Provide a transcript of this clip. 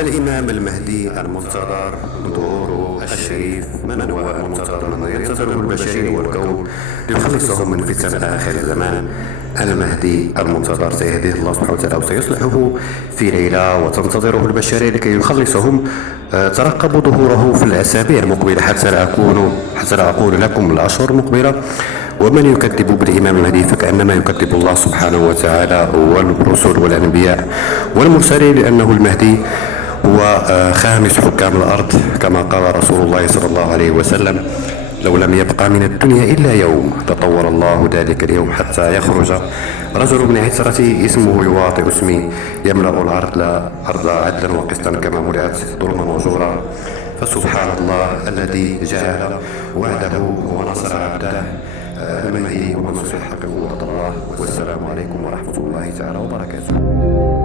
الإمام المهدي المنتظر ظهوره الشريف، من هو المنتظر من ينتظره البشرية والكون ليخلصهم من فتن آخر الزمان. المهدي المنتظر سيهديه الله سبحانه وتعالى وسيصلحه في ليلة، وتنتظره البشرية لكي يخلصهم. ترقبوا ظهوره في الأسابيع المقبلة، حتى لا أقول لكم الأشهر المقبلة. ومن يكذب بالإمام المهدي فكأنما يكذب الله سبحانه وتعالى والرسل والأنبياء والمرسلين، لأنه المهدي هو خامس حكام الأرض كما قال رسول الله صلى الله عليه وسلم: لو لم يبقى من الدنيا إلا يوم تطور الله ذلك اليوم حتى يخرج رجل من عترتي اسمه يواطئ اسمي، يملأ الأرض عدلا وقسطا كما ملأت ظلما وجورا. فسبحان الله الذي جعل وعده ونصر عبده. المهدي هو النصر الحق، قوة الله. والسلام عليكم ورحمة الله تعالى وبركاته.